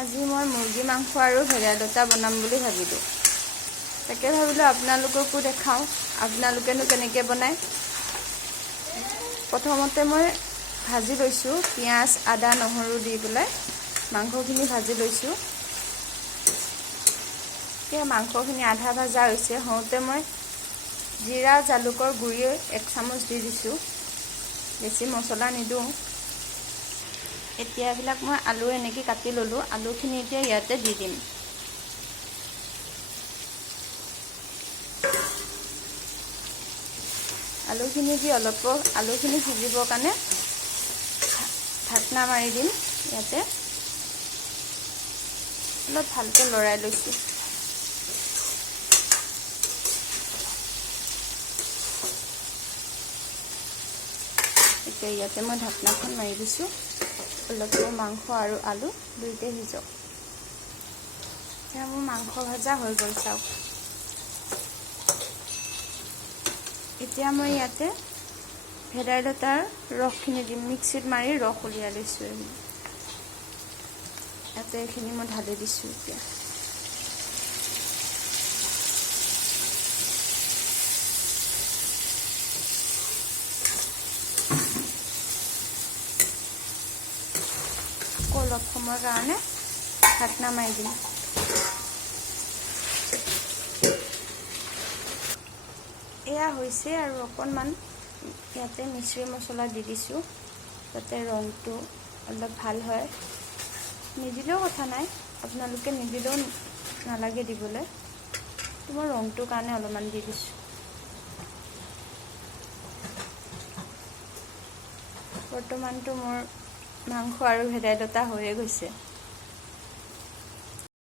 আজি মই মুৰ্গী মাংস আৰু ভেদাইলতা বনাম বুলি ভাবিলোঁ। তাকে ভাবিলোঁ আপোনালোককো দেখাওঁ, আপোনালোকেনো কেনেকৈ বনায়। প্ৰথমতে মই ভাজি লৈছোঁ, পিঁয়াজ আদা নহৰু দি পেলাই মাংসখিনি ভাজি লৈছোঁ। এতিয়া মাংসখিনি আধা ভাজা হৈছে, হওঁতে মই জিৰা জালুকৰ গুড়ি 1 চামুচ দি দিছোঁ। বেছি মছলা নিদিওঁ। এতিয়া এইবিলাক মই আলু এনেকৈ কাটি ল'লোঁ, আলুখিনি এতিয়া ইয়াতে দি দিম। আলুখিনি দি অলপ আলুখিনি সিজিবৰ কাৰণে ঢাকনা মাৰি দিম। ইয়াতে অলপ ভালকৈ লৰাই লৈছোঁ। এতিয়া ইয়াতে মই ঢাকনাখন মাৰি দিছোঁ। অলপ মাংস আৰু আলু দুইটাই সিজক। এতিয়া মোৰ মাংস ভাজা হৈ গ'ল, চাওক। এতিয়া মই ইয়াতে ভেদাইলতাৰ ৰসখিনি দিম। মিক্সিত মাৰি ৰস উলিয়াই লৈছোঁ। ইয়াতে এইখিনি মই ঢালি দিছোঁ। এতিয়া অলপ সময়ৰ কাৰণে ঢাকনা মাৰি দিম। এয়া হৈছে আৰু অকণমান ইয়াতে মিশ্ৰি মছলা দি দিছোঁ, যাতে ৰংটো অলপ ভাল হয়। নিদিলেও কথা নাই, আপোনালোকে নিদিলেও নালাগে দিবলৈ। মই ৰংটোৰ কাৰণে অলপমান দি দিছোঁ। বৰ্তমানটো মোৰ মাংস আৰু ভেদাইলতা হৈয়ে গৈছে।